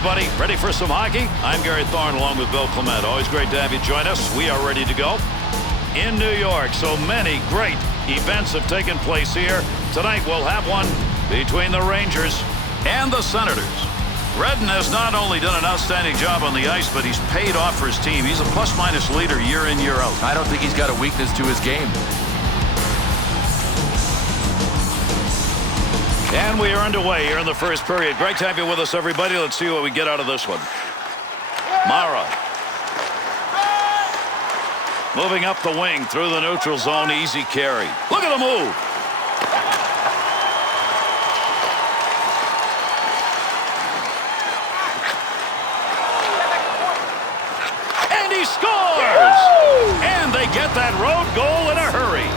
everybody. Ready for some hockey? I'm Gary Thorne along with Bill Clement. Always great to have you join us. We are ready to go in New York. So many great events have taken place here. Tonight we'll have one between the Rangers and the Senators. Redden has not only done an outstanding job on the ice, but he's paid off for his team. He's a plus-minus leader year in, year out. I don't think he's got a weakness to his game. And we are underway here in the first period. Great to have you with us, everybody. Let's see what we get out of this one. Mara. Moving up the wing through the neutral zone. Easy carry. Look at the move. And he scores! And they get that road goal in a hurry.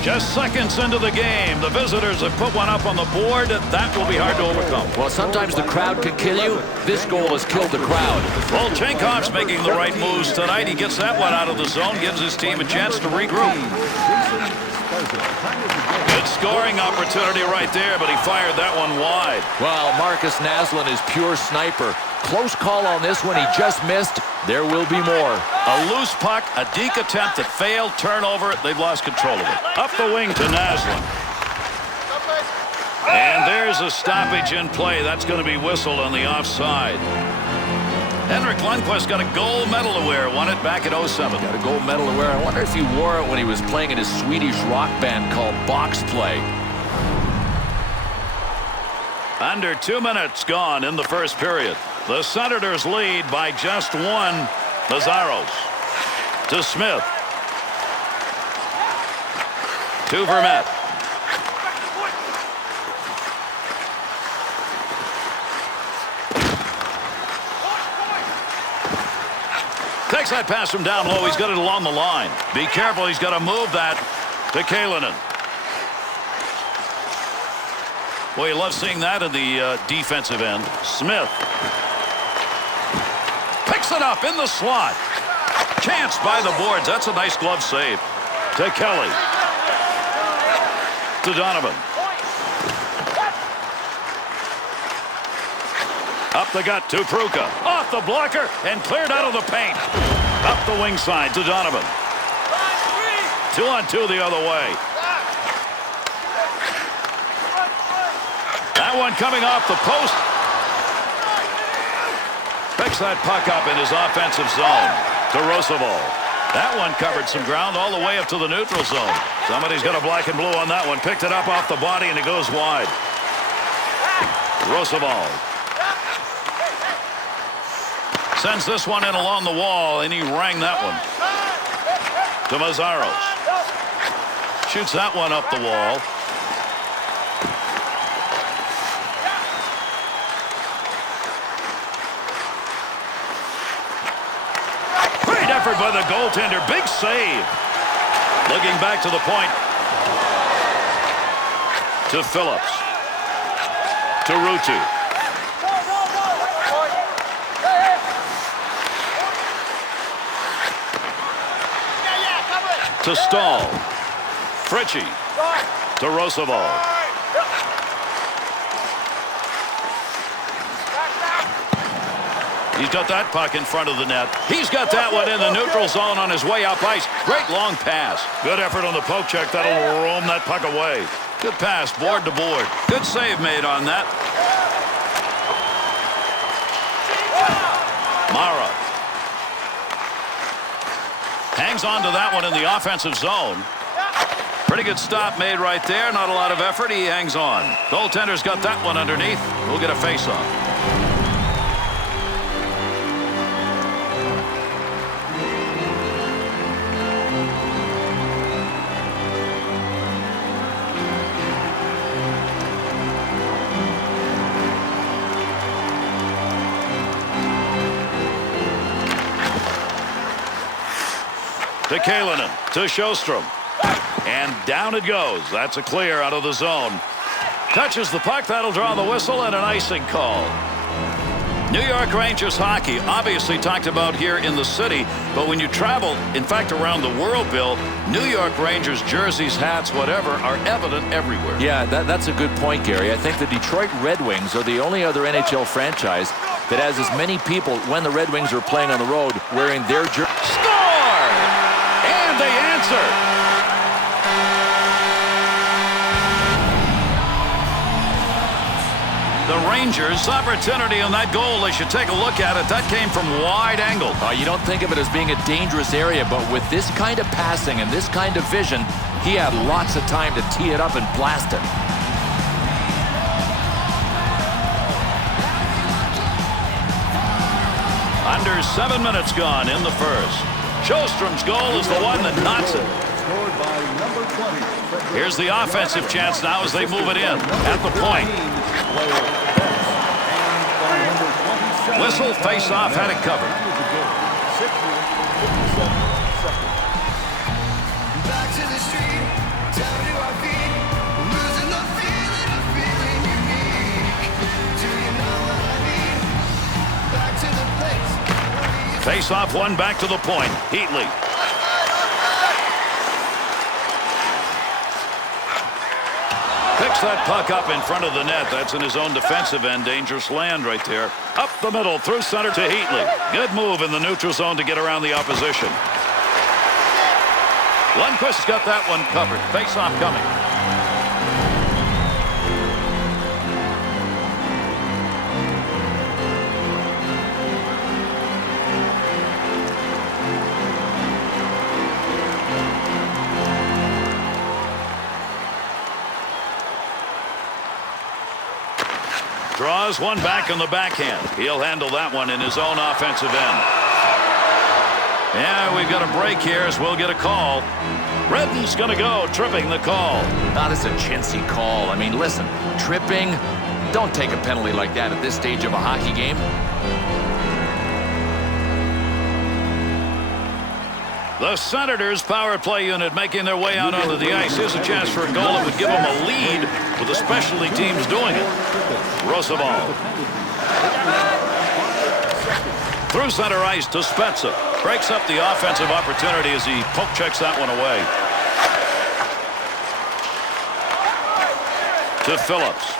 Just seconds into the game, the visitors have put one up on the board. That will be hard to overcome. Well, sometimes the crowd can kill you. This goal has killed the crowd. Volchenkov's making the right moves tonight. He gets that one out of the zone, gives his team a chance to regroup. Good scoring opportunity right there, but he fired that one wide. Well, Marcus Naslund is pure sniper. Close call on this one. He just missed. There will be more. A loose puck, a deke attempt that failed, turnover. They've lost control of it. Up the wing to Naslund. And there's a stoppage in play. That's going to be whistled on the offside. Henrik Lundqvist got a gold medal to wear. Won it back in 07. Got a gold medal to wear. I wonder if he wore it when he was playing in his Swedish rock band called Box Play. Under 2 minutes gone in the first period. The Senators lead by just one. Mazzaros to Smith. To Vermette. Takes that pass from down low. He's got it along the line. Be careful. He's got to move that to Kalinin. Well, you love seeing that in the defensive end. Smith picks it up in the slot. Chance by the boards. That's a nice glove save. To Kelly. To Donovan. Up the gut to Pruka. Off the blocker and cleared out of the paint. Up the wing side to Donovan. 2-on-2 the other way. That one coming off the post. Picks that puck up in his offensive zone to Roosevelt. That one covered some ground all the way up to the neutral zone. Somebody's got a black and blue on that one. Picked it up off the body and it goes wide. Roosevelt sends this one in along the wall and he rang that one to Mazzaros. Shoots that one up the wall. Effort by the goaltender. Big save. Looking back to the point. To Phillips. To Ruutu. To Stahl. Fritchie. To Roosevelt. He's got that puck in front of the net. He's got that one in the neutral zone on his way up ice. Great long pass. Good effort on the poke check. That'll roam that puck away. Good pass, board to board. Good save made on that. Mara hangs on to that one in the offensive zone. Pretty good stop made right there. Not a lot of effort. He hangs on. Goaltender's got that one underneath. We'll get a face-off. To Kalinin. To Sjostrom. And down it goes. That's a clear out of the zone. Touches the puck. That'll draw the whistle and an icing call. New York Rangers hockey, obviously talked about here in the city, but when you travel, in fact, around the world, Bill, New York Rangers jerseys, hats, whatever, are evident everywhere. Yeah, that's a good point, Gary. I think the Detroit Red Wings are the only other NHL franchise that has as many people when the Red Wings are playing on the road wearing their jersey. Score! And they answer. The Rangers' opportunity on that goal, they should take a look at it. That came from wide angle. You don't think of it as being a dangerous area, but with this kind of passing and this kind of vision, he had lots of time to tee it up and blast it. Under 7 minutes gone in the first. Sjöström's goal is the one that knots it. Here's the offensive chance now as they move it in at the point. Whistle, face-off, had it covered. Back to the street, down to our feet, losing the feeling of feeling unique. Do you know what I mean? Back to the place. Face-off, one back to the point. Heatley. Picks that puck up in front of the net. That's in his own defensive end. Dangerous land right there. Up the middle, through center to Heatley. Good move in the neutral zone to get around the opposition. Lundqvist's got that one covered. Face-off coming. Draws one back on the backhand. He'll handle that one in his own offensive end. Yeah, we've got a break here as we'll get a call. Redden's going to go, tripping the call. This is a chintzy call. I mean, listen, tripping, don't take a penalty like that at this stage of a hockey game. The Senators' power play unit making their way out onto the ice. Here's a chance for a goal that would give them a lead with the specialty teams doing it. Roosevelt. Through center ice to Spezza. Breaks up the offensive opportunity as he poke checks that one away. To Phillips.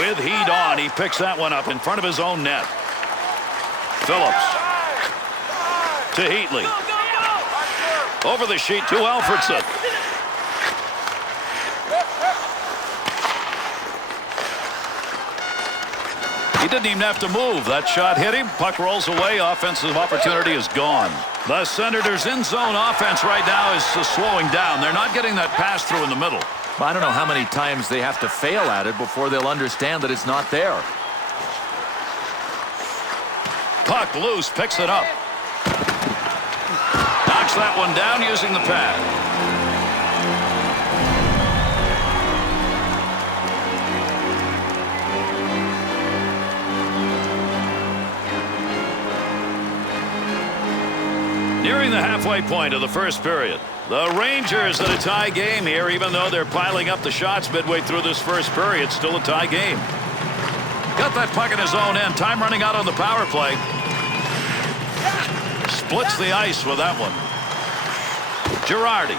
With heat on, he picks that one up in front of his own net. Phillips. To Heatley. Over the sheet to Alfredson. He didn't even have to move. That shot hit him. Puck rolls away. Offensive opportunity is gone. The Senators' in-zone offense right now is slowing down. They're not getting that pass through in the middle. I don't know how many times they have to fail at it before they'll understand that it's not there. Puck loose. Picks it up. Knocks that one down using the pad. Nearing the halfway point of the first period. The Rangers at a tie game here, even though they're piling up the shots midway through this first period. Still a tie game. Got that puck in his own end. Time running out on the power play. Splits the ice with that one. Girardi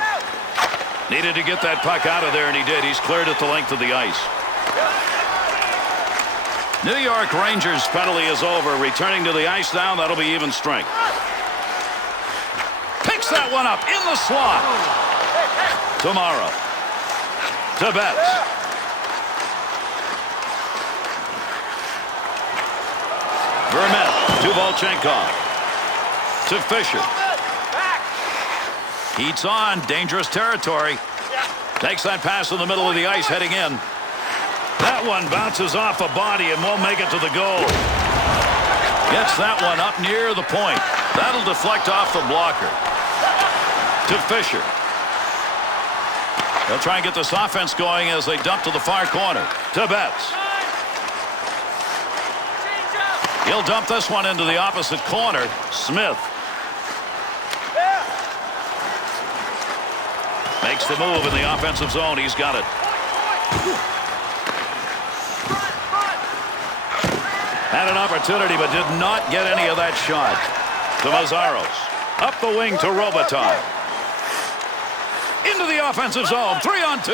needed to get that puck out of there, and he did. He's cleared at the length of the ice. New York Rangers penalty is over. Returning to the ice now. That'll be even strength. Picks that one up in the slot. Tomorrow. To Betts. Vermette to Volchenkov. To Fisher. Heats on. Dangerous territory. Takes that pass in the middle of the ice heading in. That one bounces off a body and won't make it to the goal. Gets that one up near the point. That'll deflect off the blocker. To Fisher. They'll try and get this offense going as they dump to the far corner. To Betts. He'll dump this one into the opposite corner. Smith. makes the move in the offensive zone. He's got it. Had an opportunity, but did not get any of that shot. To Mazzaros. Up the wing to Robitaille. Into the offensive zone. 3-on-2.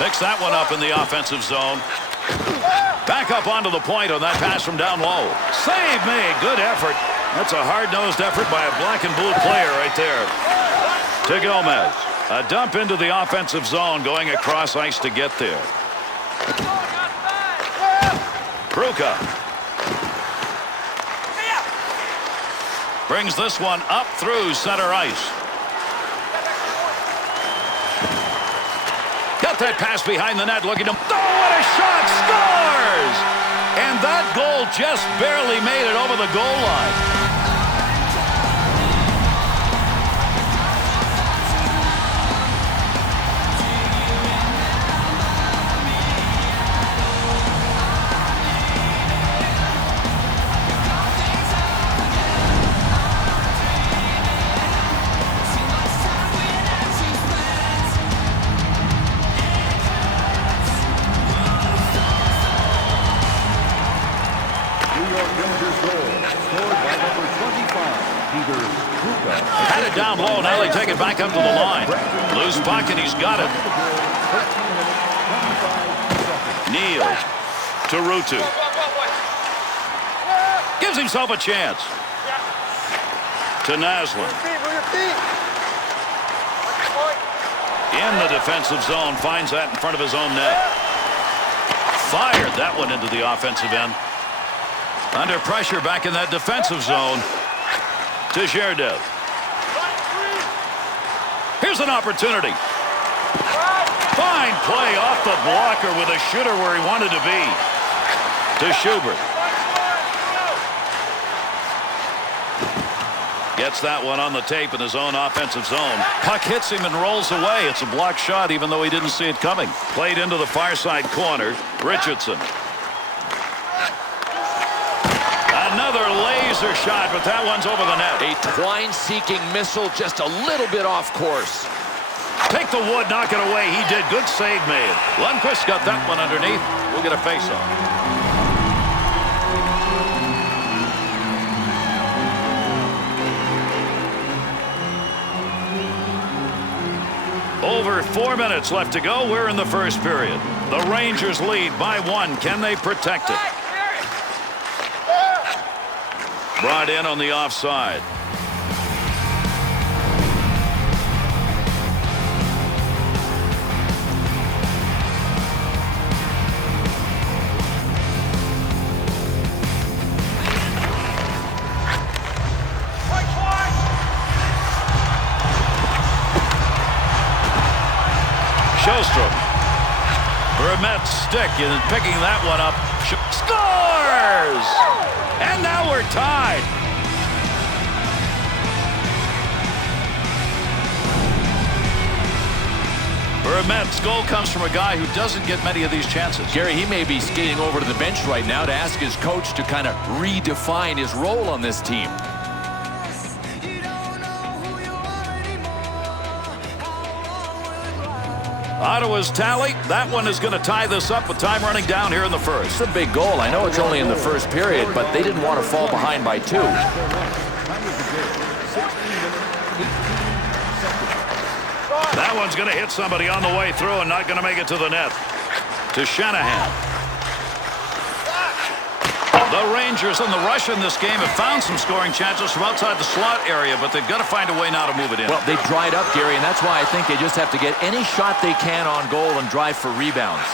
Picks that one up in the offensive zone. Back up onto the point on that pass from down low. Save made. Good effort. That's a hard-nosed effort by a black and blue player right there. To Gomez. A dump into the offensive zone going across ice to get there. Kruka. Brings this one up through center ice. Got that pass behind the net, looking to... Oh, what a shot! Scores! And that goal just barely made it over the goal line. Had it down low. Now they take it back up to the line. Loose puck, and he's got it. Neal to Ruutu. Gives himself a chance. To Naslund. In the defensive zone. Finds that in front of his own net. Fired that one into the offensive end. Under pressure back in that defensive zone. To Gerdau. Here's an opportunity. Fine play off the blocker with a shooter where he wanted to be. To Schubert. Gets that one on the tape in his own offensive zone. Puck hits him and rolls away. It's a blocked shot even though he didn't see it coming. Played into the far side corner. Richardson. Another laser shot, but that one's over the net. A twine-seeking missile, just a little bit off course. Take the wood, knock it away. He did. Good save made. Lundqvist got that one underneath. We'll get a face-off. Over 4 minutes left to go. We're in the first period. The Rangers lead by 1. Can they protect it? Brought in on the offside. Shellstrom. Vermette's stick and picking that one up. Scores! And now we're tied. Vermette's goal comes from a guy who doesn't get many of these chances. Gary, he may be skating over to the bench right now to ask his coach to kind of redefine his role on this team. Ottawa's tally, that one is going to tie this up with time running down here in the first. It's a big goal. I know it's only in the first period, but they didn't want to fall behind by 2. That one's going to hit somebody on the way through and not going to make it to the net. To Shanahan. The Rangers in the rush in this game have found some scoring chances from outside the slot area, but they've got to find a way now to move it in. Well, they dried up, Gary, and that's why I think they just have to get any shot they can on goal and drive for rebounds.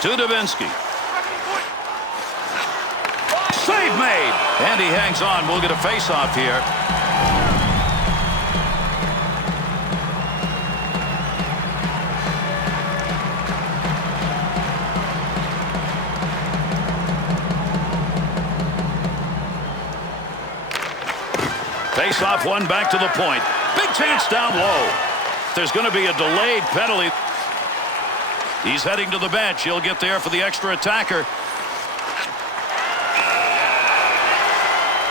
To Dubinsky. Save made. And he hangs on. We'll get a face-off here. Face-off one back to the point. Big chance down low. There's going to be a delayed penalty. He's heading to the bench. He'll get there for the extra attacker.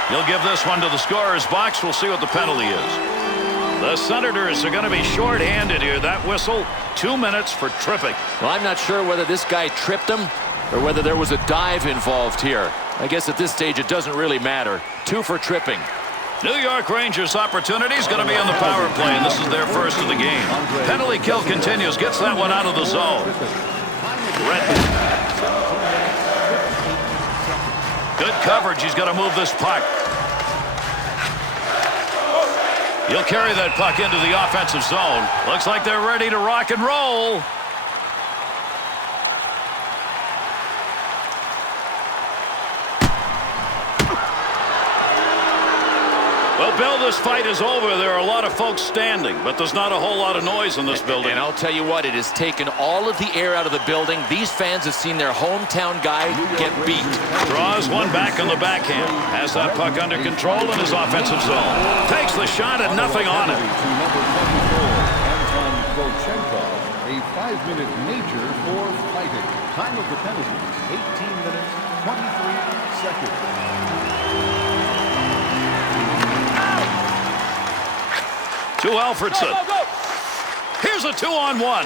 He'll give this one to the scorer's box. We'll see what the penalty is. The Senators are going to be short-handed here. That whistle, 2 minutes for tripping. Well, I'm not sure whether this guy tripped him or whether there was a dive involved here. I guess at this stage it doesn't really matter. 2 for tripping. New York Rangers opportunity is going to be on the power play, and this is their first of the game. Penalty kill continues. Gets that one out of the zone. Redmond. Good coverage. He's going to move this puck. He'll carry that puck into the offensive zone. Looks like they're ready to rock and roll. Well, Bill, this fight is over. There are a lot of folks standing, but there's not a whole lot of noise in this building. And I'll tell you what, it has taken all of the air out of the building. These fans have seen their hometown guy get beat. Draws one back on the backhand. Has that puck under control in his offensive zone. Takes the shot and nothing on it. A 5-minute major for fighting. Time of the penalty, 18 minutes, 23 seconds. To Alfredson. Here's a 2-on-1.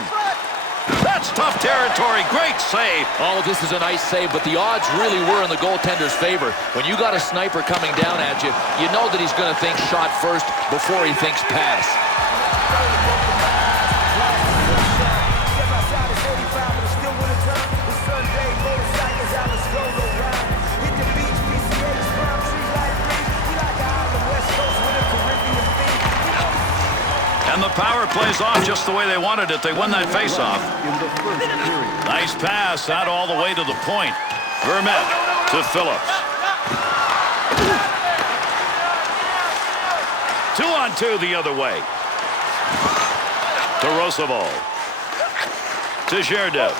That's tough territory. Great save. Oh, this is a nice save, but the odds really were in the goaltender's favor. When you got a sniper coming down at you, you know that he's going to think shot first before he thinks pass. And the power plays off just the way they wanted it. They win that faceoff. Nice pass out all the way to the point. Vermette to Phillips. 2-on-2 the other way. To Roosevelt. To Gerdev.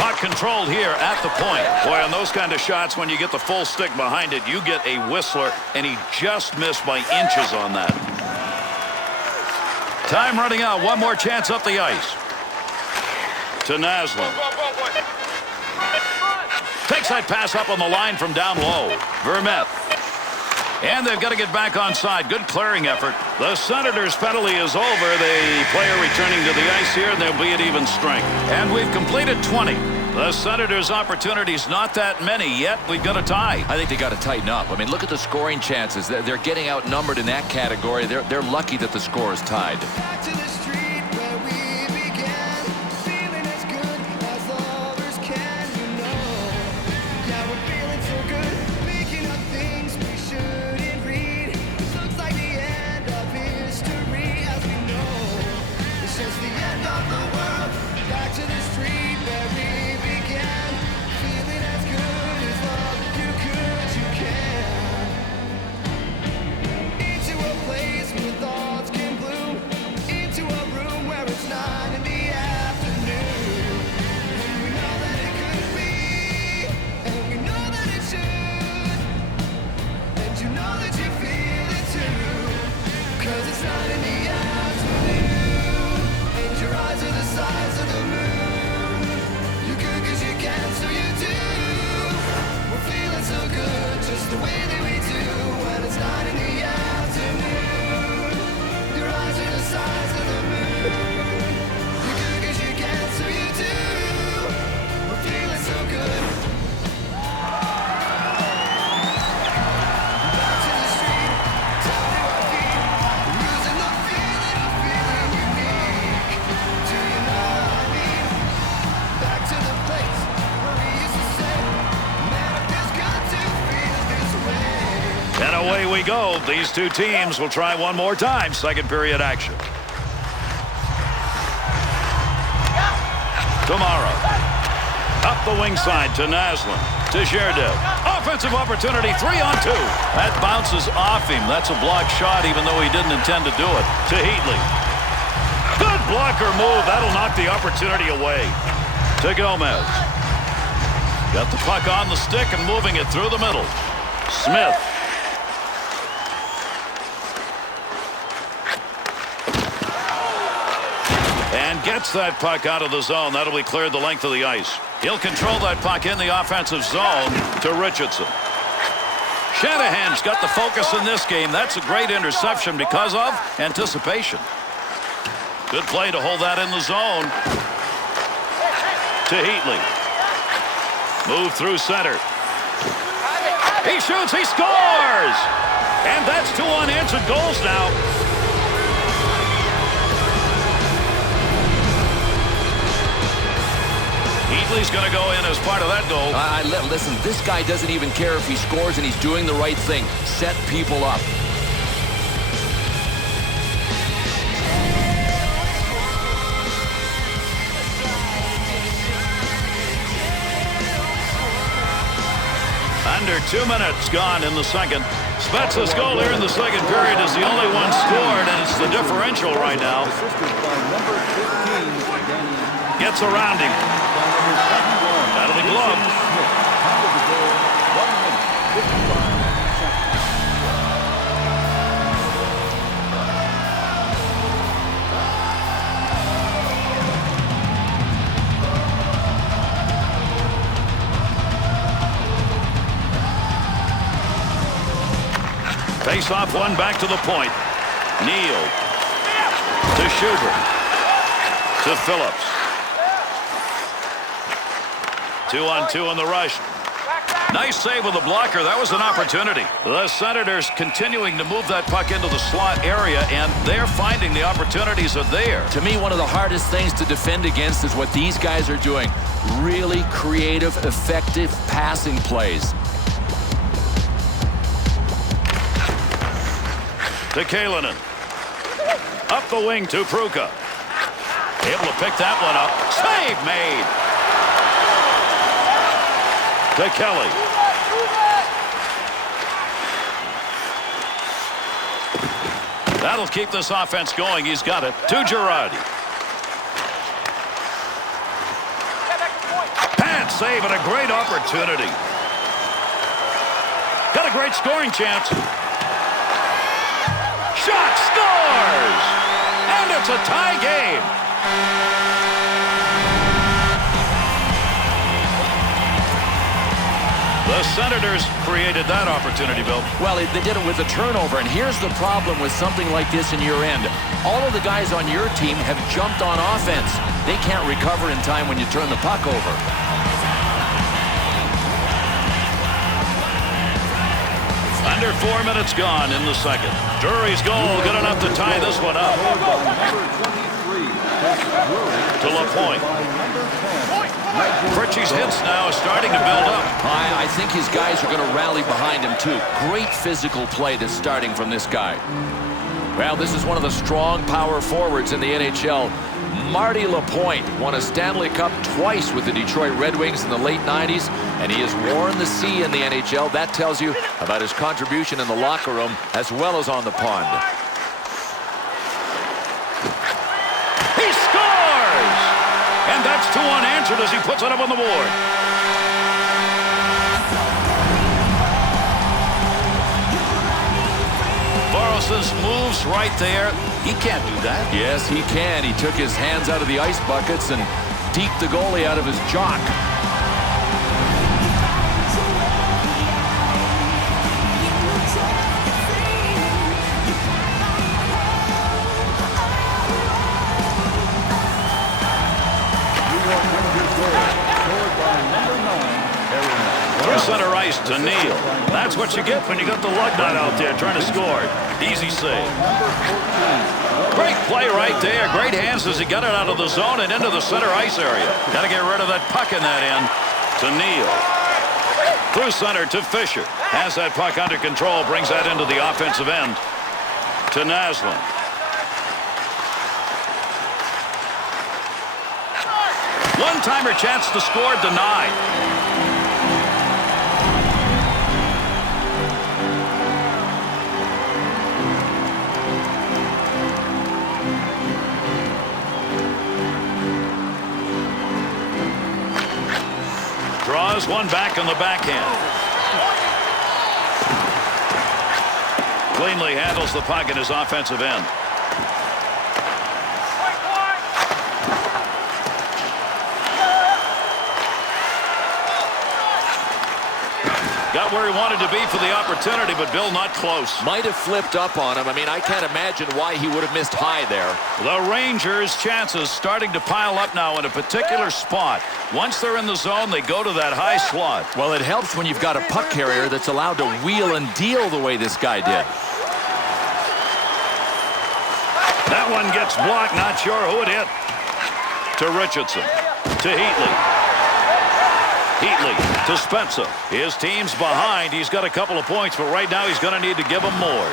Puck controlled here at the point. Boy, on those kind of shots, when you get the full stick behind it, you get a whistler, and he just missed by inches on that. Time running out. One more chance up the ice. To Naslund. Takes that pass up on the line from down low. Vermette. And they've got to get back on side. Good clearing effort. The Senators' penalty is over. The player returning to the ice here, and they'll be at even strength. And we've completed 20. The Senators' opportunities, not that many yet. We've got a tie. I think they got to tighten up. I mean, look at the scoring chances. They're getting outnumbered in that category. They're lucky that the score is tied. Back to the street where we began, feeling as good as lovers can, you know. Yeah, we're feeling so good, making up things we shouldn't read. This looks like the end of history as we know. It's just the end of the world. Back to the street where we began, feeling as good as love you could, you can. Into a place where thoughts can bloom, into a room where it's 9 in the afternoon. And we know that it could be, and we know that it should, and you know that you feel it too, 'cause it's 9 in the afternoon, and your eyes are the size of the moon. You could 'cause you can, so you do. We're feeling so good, just the way that we do, when it's 9 in the afternoon. Your eyes are the size of the moon. You could 'cause you can, so you do. We're feeling so good. Back to the street, down to our feet, losing the feeling of feeling unique. Do you know what I mean? Back to the place where we used to say, man, it feels good to feel this way. And away we go. These two teams will try one more time. Second period action. Tomorrow. Up the wing side to Naslund. To Gerdev. Offensive opportunity, 3-on-2. That bounces off him. That's a blocked shot, even though he didn't intend to do it. To Heatley. Good blocker move. That'll knock the opportunity away. To Gomez. Got the puck on the stick and moving it through the middle. Smith. And gets that puck out of the zone. That'll be cleared the length of the ice. He'll control that puck in the offensive zone to Richardson. Shanahan's got the focus in this game. That's a great interception because of anticipation. Good play to hold that in the zone. To Heatley. Move through center. He shoots, he scores! And that's 2 unanswered goals now. Heatley's going to go in as part of that goal. Listen, this guy doesn't even care if he scores, and he's doing the right thing. Set people up. Under 2 minutes gone in the second. Spezza's goal here in the second period is the only one scored, and it's the differential right now. Gets around him. That'll be gloved. Face off one back to the point. Neal to Schubert to Phillips. 2-on-2 on the rush. Nice save with the blocker. That was an opportunity. The Senators continuing to move that puck into the slot area, and they're finding the opportunities are there. To me, one of the hardest things to defend against is what these guys are doing. Really creative, effective passing plays. To Kalinin. Up the wing to Pruka. Able to pick that one up. Save made. To Kelly. That'll keep this offense going. He's got it. To Girardi. Pad save and a great opportunity. Got a great scoring chance. Shot scores! And it's a tie game. The Senators created that opportunity, Bill. Well, they did it with a turnover, and here's the problem with something like this in your end. All of the guys on your team have jumped on offense. They can't recover in time when you turn the puck over. Under 4 minutes gone in the second. Drury's goal good enough to tie this one up. To LaPointe. Pritchie's hits now is starting to build up. I think his guys are going to rally behind him, too. Great physical play that's starting from this guy. Well, this is one of the strong power forwards in the NHL. Marty LaPointe won a Stanley Cup twice with the Detroit Red Wings in the late 90s, and he has worn the sea in the NHL. That tells you about his contribution in the locker room as well as on the pond. He scores! And that's 2 unanswered as he puts it up on the board. Boros's moves right there. He can't do that. Yes, he can. He took his hands out of the ice buckets and deked the goalie out of his jock. Through center ice to Neal. That's what you get when you got the lug nut out there trying to score. Easy save. Great play right there. Great hands as he got it out of the zone and into the center ice area. Got to get rid of that puck in that end. To Neal. Through center to Fisher. Has that puck under control. Brings that into the offensive end. To Naslund. One-timer chance to score denied. Draws one back on the backhand. Cleanly handles the puck in his offensive end. Got where he wanted to be for the opportunity, but Bill not close. Might have flipped up on him. I mean, I can't imagine why he would have missed high there. The Rangers' chances starting to pile up now in a particular spot. Once they're in the zone, they go to that high slot. Well, it helps when you've got a puck carrier that's allowed to wheel and deal the way this guy did. That one gets blocked. Not sure who it hit. To Richardson. To Heatley. Heatley to Spencer. His team's behind. He's got a couple of points, but right now he's going to need to give them more.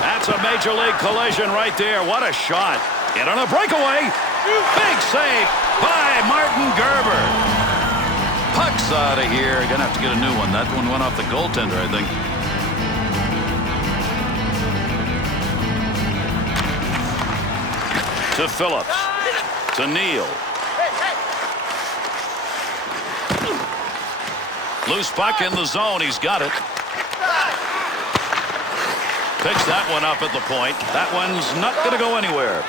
That's a major league collision right there. What a shot. In on a breakaway. Big save by Martin Gerber. Puck's out of here. Going to have to get a new one. That one went off the goaltender, I think. To Phillips. To Neal. Loose puck in the zone. He's got it. Picks that one up at the point. That one's not going to go anywhere.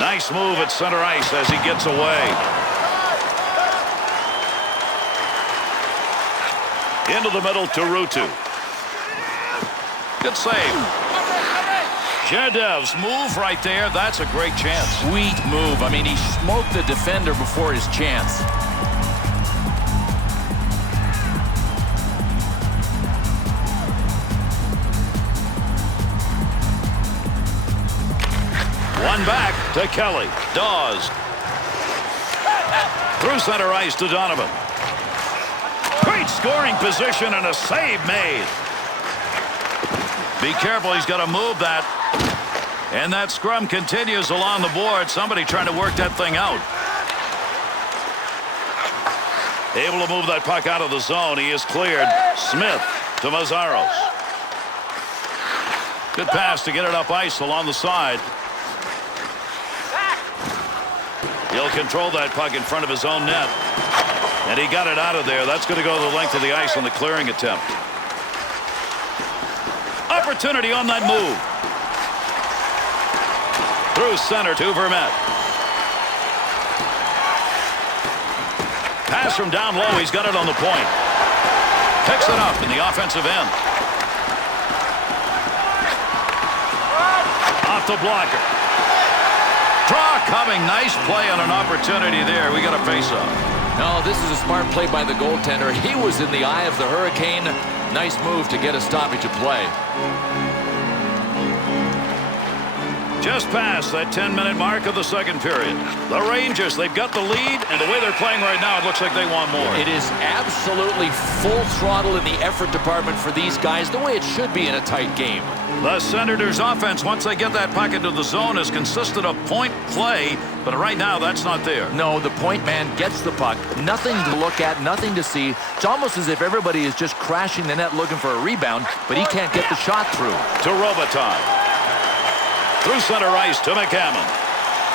Nice move at center ice as he gets away. Into the middle to Ruutu. Good save. Jedev's move right there. That's a great chance. Sweet move. I mean, he smoked the defender before his chance. One back to Kelly. Dawes. Through center ice to Donovan. Great scoring position and a save made. Be careful. He's got to move that. And that scrum continues along the board. Somebody trying to work that thing out. Able to move that puck out of the zone. He is cleared. Smith to Mazzaros. Good pass to get it up ice along the side. He'll control that puck in front of his own net. And he got it out of there. That's going to go the length of the ice on the clearing attempt. Opportunity on that move. Through center to Vermette. Pass from down low. He's got it on the point. Picks it up in the offensive end. Off the blocker. Draw coming. Nice play on an opportunity there. We got a face-off. No, this is a smart play by the goaltender. He was in the eye of the hurricane. Nice move to get a stoppage of play. Just past that 10-minute mark of the second period. The Rangers, they've got the lead, and the way they're playing right now, it looks like they want more. It is absolutely full throttle in the effort department for these guys, the way it should be in a tight game. The Senators' offense, once they get that puck into the zone, has consisted of point play, but right now that's not there. No, the point man gets the puck. Nothing to look at, nothing to see. It's almost as if everybody is just crashing the net looking for a rebound, but he can't get the shot through. To Robitaille. Through center ice to McCammon.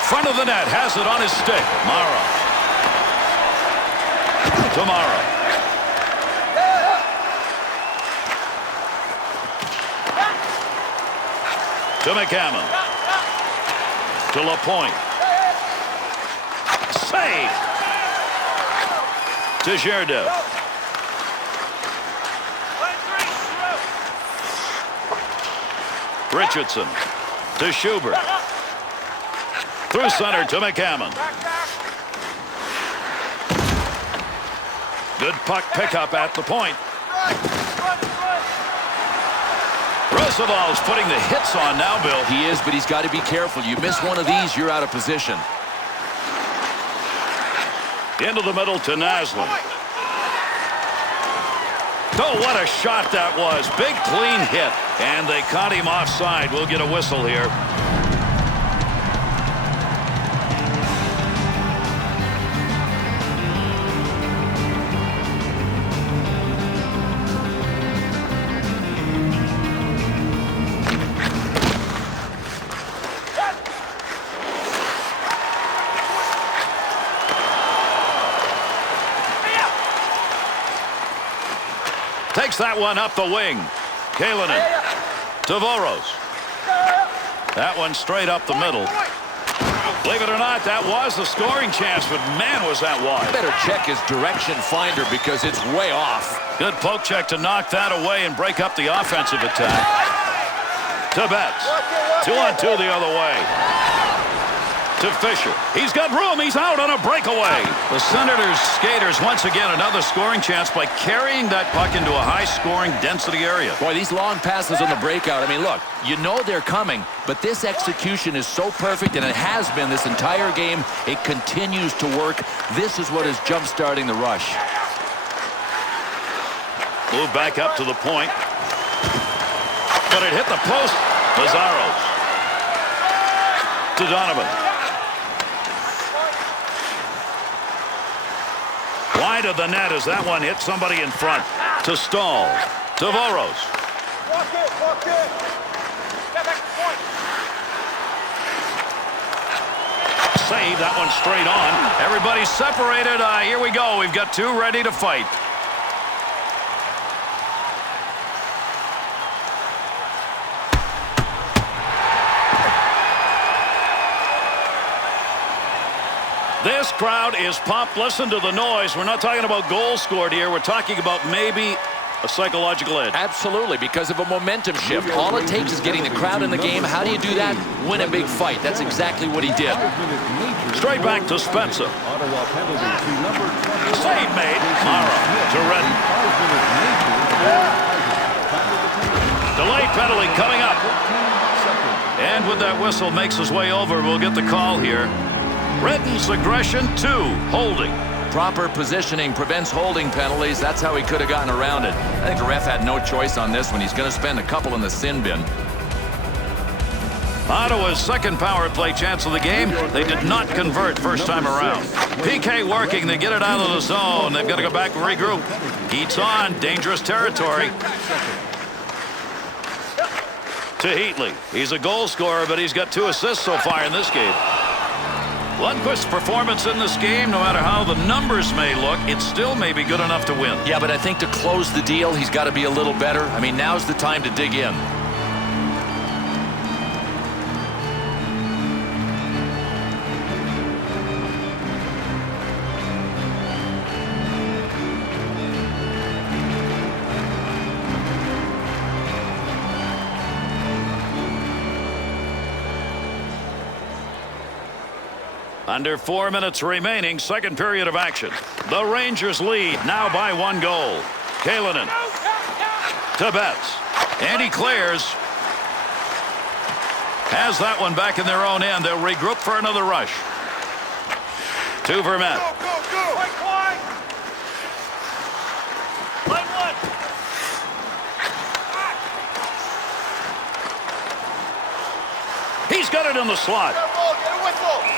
Front of the net, has it on his stick. Mara. To Mara. To McCammon. To LaPointe. Save. To Gerdev. Richardson. To Schubert. Through center to McCammon. Good puck pickup at the point. Roosevelt's putting the hits on now, Bill. He is, but he's got to be careful. You miss one of these, you're out of position. Into the middle to Naslund. Oh, what a shot that was. Big, clean hit. And they caught him offside. We'll get a whistle here. Takes that one up the wing. Kalinin to Voros. That one straight up the middle. Believe it or not, that was the scoring chance, but man, was that wide. Better check his direction finder because it's way off. Good poke check to knock that away and break up the offensive attack. To Betts. 2-on-2 the other way. To Fisher. He's got room. He's out on a breakaway. The Senators skaters once again another scoring chance by carrying that puck into a high-scoring density area. Boy, these long passes on the breakout. I mean, look, you know they're coming, but this execution is so perfect, and it has been this entire game. It continues to work. This is what is jump-starting the rush. Move back up to the point. But it hit the post. Lazzaros. To Donovan. Wide of the net as that one hit somebody in front. To Stahl. To Voros. Walk it. Get back to the point. Save that one straight on. Everybody's separated. Here we go. We've got two ready to fight. This crowd is pumped. Listen to the noise. We're not talking about goals scored here. We're talking about maybe a psychological edge. Absolutely, because of a momentum shift. All it takes is getting the crowd in the game. How do you do that? Win a big fight. That's exactly what he did. Straight back to Spencer. Ottawa penalty to number 20. Save made. Mara to Redden. 5-minute major. Delayed penalty coming up. And with that whistle makes his way over, we'll get the call here. Redden's aggression, 2, holding. Proper positioning prevents holding penalties. That's how he could have gotten around it. I think the ref had no choice on this one. He's going to spend a couple in the sin bin. Ottawa's second power play chance of the game. They did not convert first time around. PK working. They get it out of the zone. They've got to go back and regroup. Heat's on. Dangerous territory. To Heatley. He's a goal scorer, but he's got 2 assists so far in this game. Lundqvist's performance in this game, no matter how the numbers may look, it still may be good enough to win. Yeah, but I think to close the deal, he's got to be a little better. I mean, now's the time to dig in. Under 4 minutes remaining, second period of action. The Rangers lead now by 1 goal. Kalinin to Betts. And he clears. Has that one back in their own end. They'll regroup for another rush. To Vermette. Go. Line one. He's got it in the slot. Get a whistle.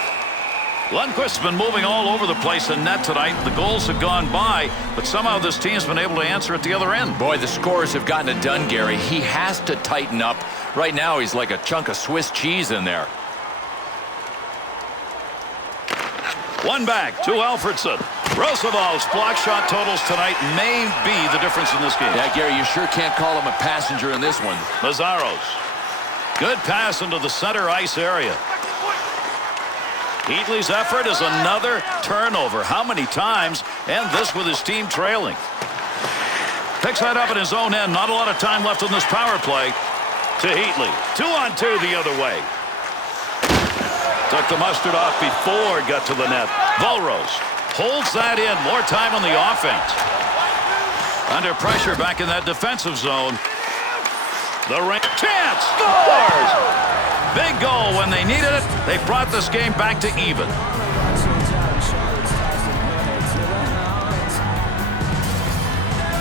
Lundqvist's been moving all over the place in net tonight. The goals have gone by, but somehow this team's been able to answer at the other end. Boy, the scorers have gotten it done, Gary. He has to tighten up. Right now, he's like a chunk of Swiss cheese in there. One back to Alfredsson. Roosevelt's block shot totals tonight may be the difference in this game. Yeah, Gary, you sure can't call him a passenger in this one. Lazzaros. Good pass into the center ice area. Heatley's effort is another turnover. How many times? And this with his team trailing. Picks that up in his own end. Not a lot of time left on this power play. To Heatley. 2-on-2 the other way. Took the mustard off before it got to the net. Voros holds that in. More time on the offense. Under pressure back in that defensive zone. The chance scores! Big goal when they needed it. They brought this game back to even.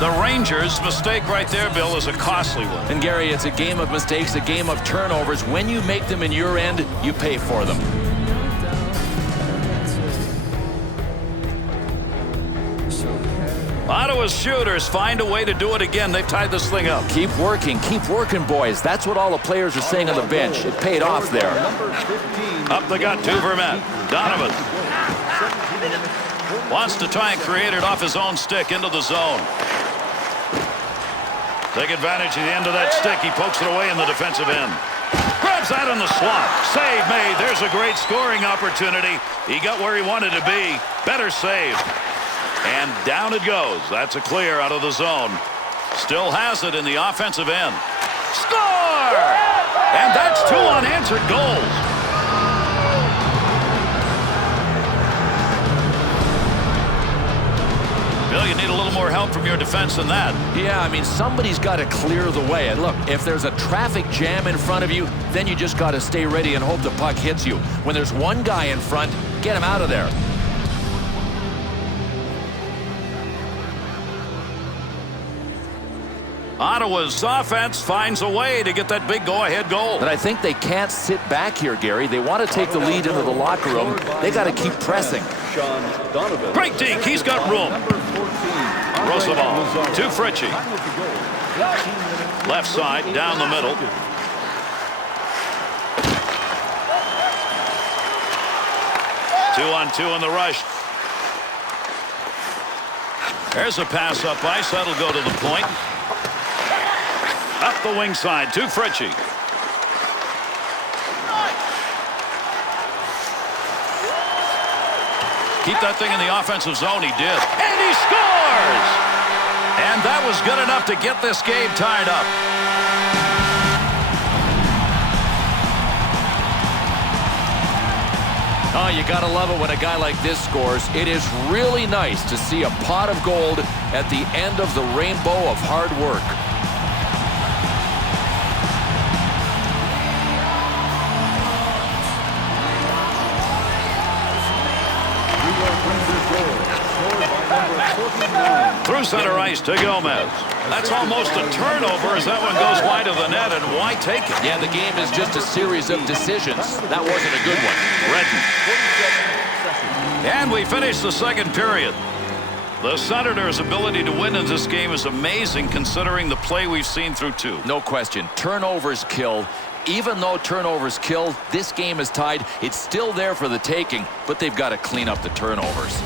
The Rangers' mistake right there, Bill, is a costly one. And Gary, it's a game of mistakes, a game of turnovers. When you make them in your end, you pay for them. Ottawa's shooters find a way to do it again. They've tied this thing up. Keep working, boys. That's what all the players are saying on the bench. It paid off there. Up the gut to Vermette. Donovan wants to try and create it off his own stick into the zone. Take advantage of the end of that stick. He pokes it away in the defensive end. Grab Stabs that in the slot. Save made. There's a great scoring opportunity. He got where he wanted to be. Better save. And down it goes. That's a clear out of the zone. Still has it in the offensive end. Score! And that's 2 unanswered goals. Bill, you need a little more help from your defense than that. Yeah, I mean, somebody's got to clear the way. And look, if there's a traffic jam in front of you, then you just got to stay ready and hope the puck hits you. When there's one guy in front, get him out of there. Ottawa's offense finds a way to get that big go-ahead goal. But I think they can't sit back here, Gary. They want to take the lead into the locker room. They got to keep pressing. Great deke. He's got room. Throws the ball to Fritchie. Left side, down the middle. Two-on-two in the rush. There's a pass up ice. That'll go to the point. Up the wing side to Fritchie. Keep that thing in the offensive zone. He did. And he scores! And that was good enough to get this game tied up. Oh, you got to love it when a guy like this scores. It is really nice to see a pot of gold at the end of the rainbow of hard work. Through center ice to Gomez. That's almost a turnover as that one goes wide of the net, and why take it? Yeah, the game is just a series of decisions. That wasn't a good one. Redden. And we finish the second period. The Senators' ability to win in this game is amazing considering the play we've seen through 2. No question. Turnovers kill. Even though turnovers kill, this game is tied. It's still there for the taking, but they've got to clean up the turnovers.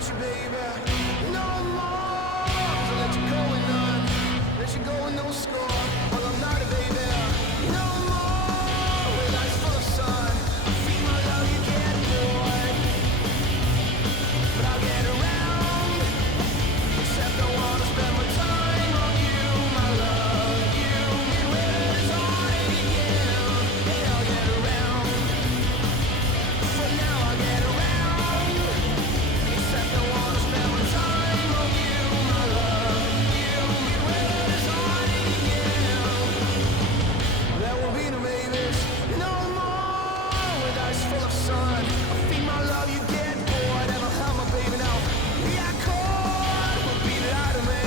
want you, baby. No more. 'Cause I let you go and none. Let you go and no score. Well, I'm not a baby. No more. With eyes full of sun. I feel my love, you get bored. But I'll get around. Except I wanna spend my time on you, my love. You get rid of heartache again. Yeah, I'll get around. For now, I'll get around. Except I wanna spend my time on you, my love. You get rid of this heartache again. There will be no maybes, no more. With eyes full of sun, I feed my love, you get bored, and I'll have my baby now. Yeah, cold will beat it out of me.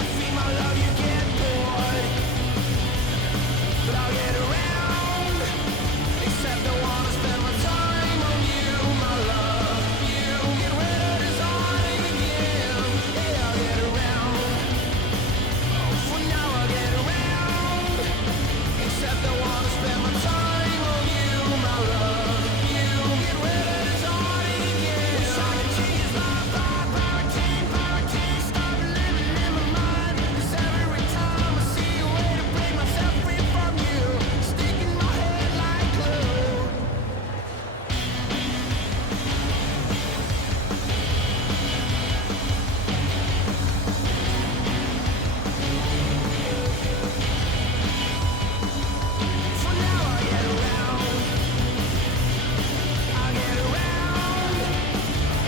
I feed my love, you get bored, but I'll get around. Except I wanna spend my time on you, my love. You get rid of this heartache again. Yeah, I'll get around. For now, I'll get around. Except I wanna spend my time on you, my love. You get rid of this heartache again. Sanity is my power team, stop living in my mind. 'Cause every time I see a way to break myself free from you, stick in my head like glue. For now, I get around. I get around.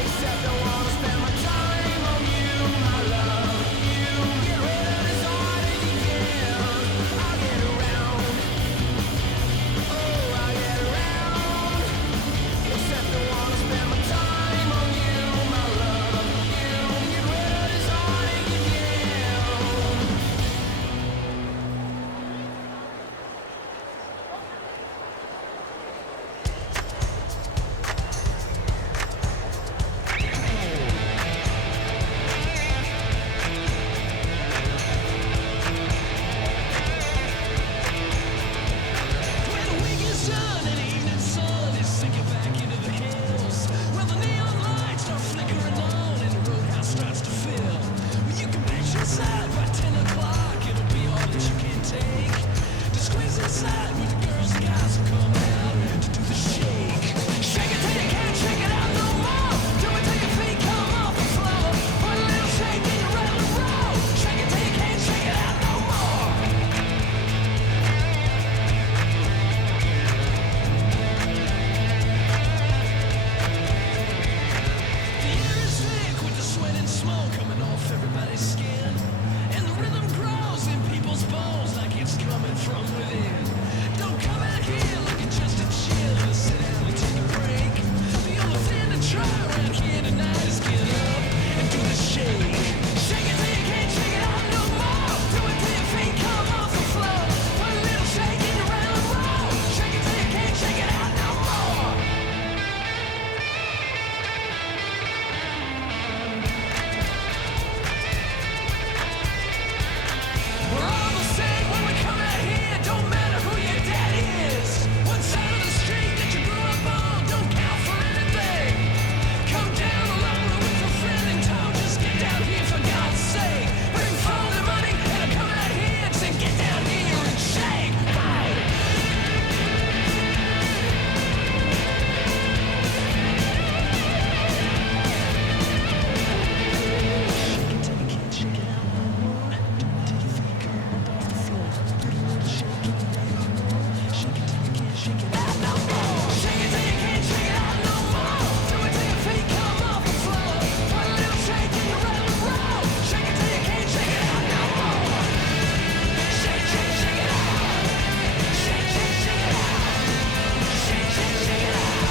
Except I wanna spend my time on you, my love. You get rid of this heartache again. I get around. Oh, I get around. Except I wanna spend my time on you, my love. You get rid of this heartache again. When the week is done and the evening sun is sinking back into the hills, well, the neon lights start flickering on and the roadhouse starts to fill. Well, you can bet inside by 10 o'clock it'll be all that you can take. To squeeze inside with the girls and guys who come out to do the shake. Shake it till you can't shake it out no more. Do it till your feet come off the floor. Put a little shake in your rattle and roll. Shake it till you can't shake it out no more. The air is thick with the sweat and smoke coming off everybody's skin. And the rhythm grows in people's bones like it's coming from within. Don't come out here looking just to chill. Just sit down and take a break. The only thing to try around here tonight is get up and do the shake. Shake it till you can't shake it out no more. Do it till your feet come off the floor. Put a little shake in your round and roll. Shake it till you can't shake it out no more. We're all the same when we come out here. Don't matter who your dad is. What side of the street that you grew up on don't count for anything. Come down the long road with a friend in tow. Just get down here for God's sake. Bring phone and money and come out here and say, get down here and shake. Hey! Shake it till you can't shake it out no more. Do it till your feet come up off the floor. Do the little shake in your right and roll. Shake it till you can't shake it out no more. Shake it till you can't shake it out no more. Do it till your feet come off the floor. Put a little shake in your right and roll. Shake it till you can't shake it out no more. Shake, shake, shake it out. Shake, shake, shake it out. Shake, shake, shake it out.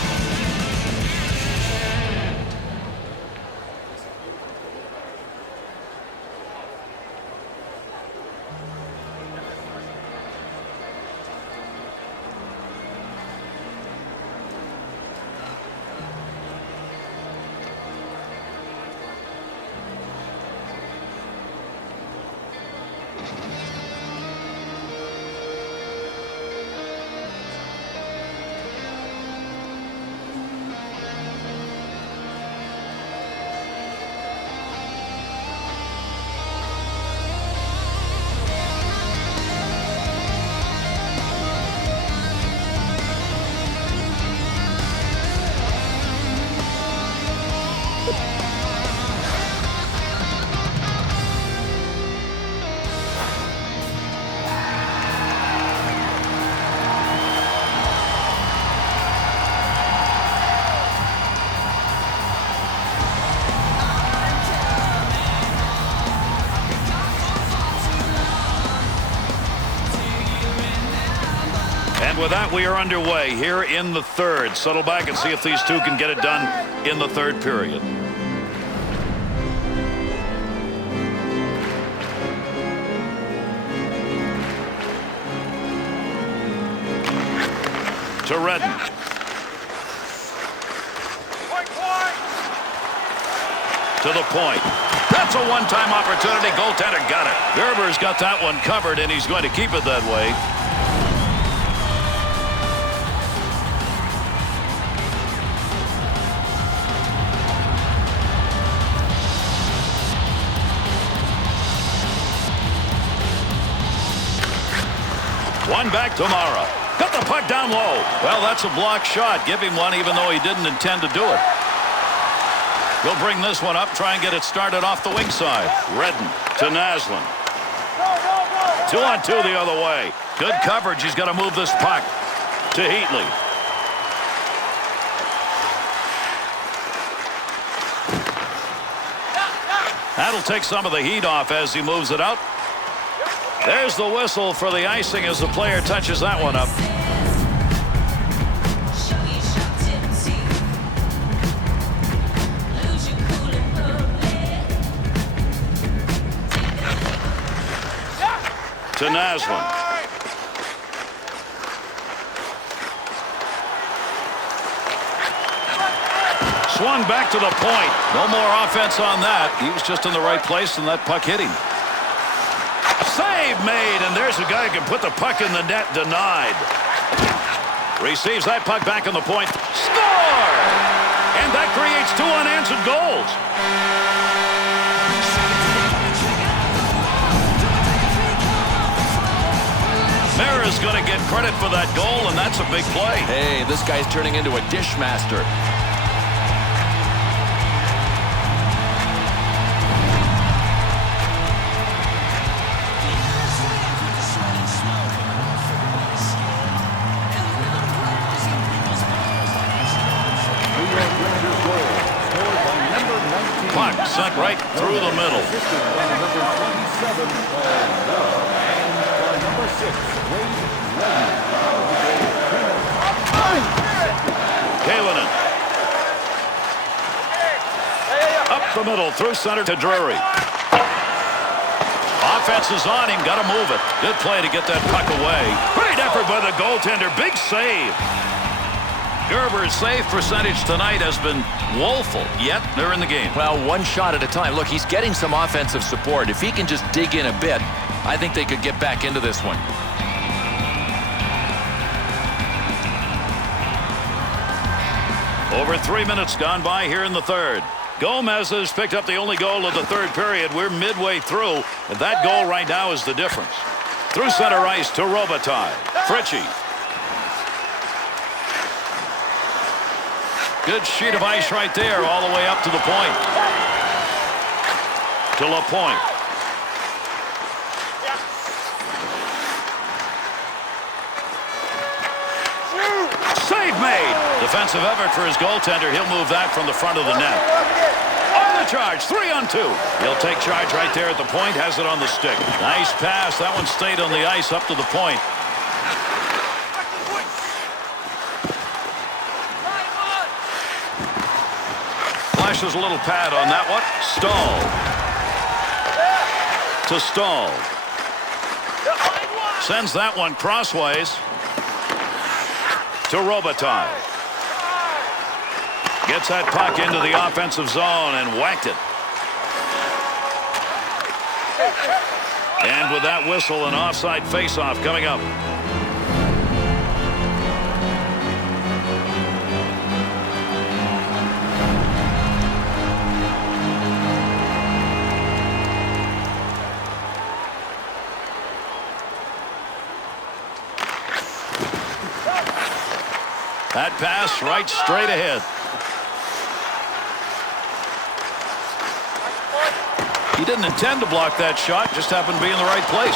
with that, we are underway here in the third. Settle back and see if these two can get it done in the third period. To Redden. To the point. That's a one-time opportunity. Goaltender got it. Gerber's got that one covered, and he's going to keep it that way. One back tomorrow. Got the puck down low. Well, that's a blocked shot. Give him one even though he didn't intend to do it. He'll bring this one up, try and get it started off the wing side. Redden to Naslund. 2-on-2 the other way. Good coverage. He's got to move this puck to Heatley. That'll take some of the heat off as he moves it out. There's the whistle for the icing as the player touches that one up. To Naslund. Swung back to the point. No more offense on that. He was just in the right place and that puck hit him. Save made, and there's a guy who can put the puck in the net. Denied. Receives that puck back on the point. Score! And that creates 2 unanswered goals. Mara's going to get credit for that goal, and that's a big play. Hey, this guy's turning into a dishmaster. Puck sent right through the middle. Kalinin. Up the middle, through center to Drury. Offense is on him, got to move it. Good play to get that puck away. Great effort by the goaltender, big save. Gerber's save percentage tonight has been woeful, yet they're in the game. Well, one shot at a time. Look, he's getting some offensive support. If he can just dig in a bit, I think they could get back into this one. Over 3 minutes gone by here in the third. Gomez has picked up the only goal of the third period. We're midway through, and that goal right now is the difference. Through center ice to Robitaille. Fritchie. Good sheet of ice right there, all the way up to the point. To LaPointe. Save made. Defensive effort for his goaltender. He'll move that from the front of the net. On the charge, 3-on-2. He'll take charge right there at the point. Has it on the stick. Nice pass. That one stayed on the ice up to the point. Flashes a little pad on that one. Stahl. To Stahl. Sends that one crossways. To Robitaille. Gets that puck into the offensive zone and whacked it. And with that whistle, an offside faceoff coming up. That pass right straight ahead. He didn't intend to block that shot, just happened to be in the right place.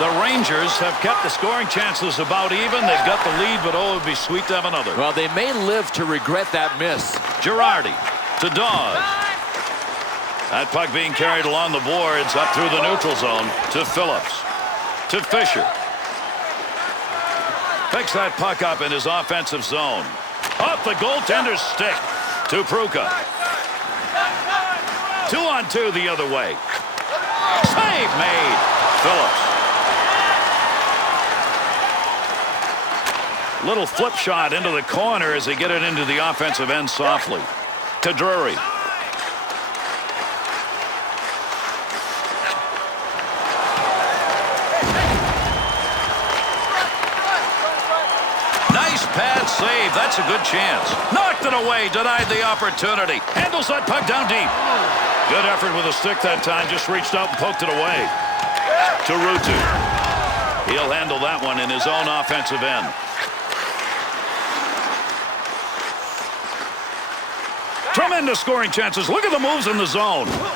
The Rangers have kept the scoring chances about even. They've got the lead, but oh, it would be sweet to have another. Well, they may live to regret that miss. Girardi to Dawes. That puck being carried along the boards up through the neutral zone to Phillips. To Fisher. Picks that puck up in his offensive zone. Off the goaltender's stick to Pruka. 2-on-2 the other way. Save made. Phillips. Little flip shot into the corner as they get it into the offensive end softly. To Drury. Nice pad save. That's a good chance. Knocked it away. Denied the opportunity. Handles that puck down deep. Good effort with a stick that time. Just reached out and poked it away. To Rutu. He'll handle that one in his own offensive end. Tremendous scoring chances. Look at the moves in the zone. Oh,